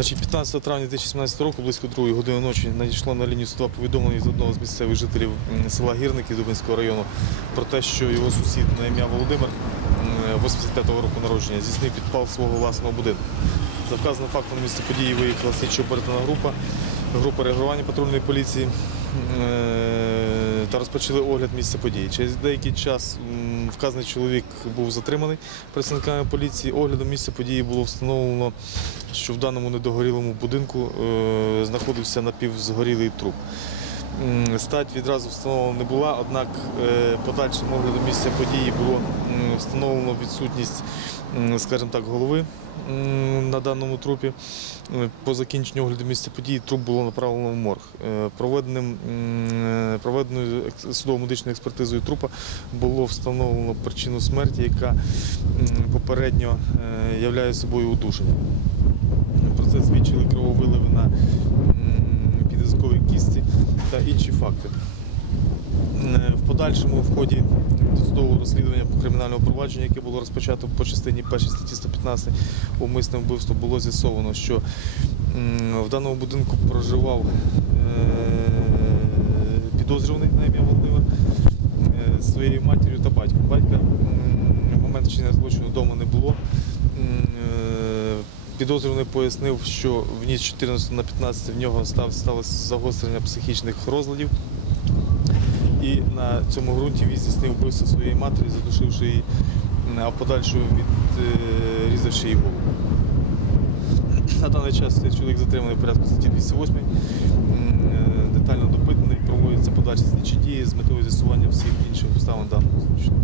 Значить, 15 травня 2017 року, близько 2 години ночі, надійшло на лінію 102 повідомлення від одного з місцевих жителів села Гірники Дубинського району про те, що його сусід на ім'я Володимир 85-го року народження здійснив підпал свого власного будинку. За вказаним фактом на місце події виїхала слідчо оперативна група, група реагування патрульної поліції е, та розпочали огляд місця події. Через деякий час вказаний чоловік був затриманий працівниками поліції. Оглядом місця події було встановлено, що в даному недогорілому будинку е, знаходився напівзгорілий труп. Стать відразу встановлена не була, однак е, подальшим оглядом місця події було встановлено відсутність, скажімо так, голови на даному трупі. Е, По закінченню огляду місця події труп було направлено в морг. Проведеною судово-медичною експертизою трупа було встановлено причину смерті, яка попередньо являє собою удушення. Це свідчили крововиливи на підязковій кісті та інші факти. Е, В подальшому в ході досудового розслідування по кримінальному провадженню, яке було розпочато по частині 1 статті 115 умисне вбивство, було з'ясовано, що в даному будинку проживав е, підозрюваний на ім'я Володимир е, своєю матір'ю та батьком. Батька в момент вчинення злочину вдома не було. Підозрюваний пояснив, що в ніч 14 на 15 в нього сталося загострення психічних розладів. І на цьому ґрунті він здійснив вбивство своєї матері, задушивши її, а в подальшому відрізавши її голову. На даний час чоловік затриманий в порядку статті 208, е, детально допитаний, проводяться подальші слідчі дії з метою з'ясування всіх інших обставин даного злочину.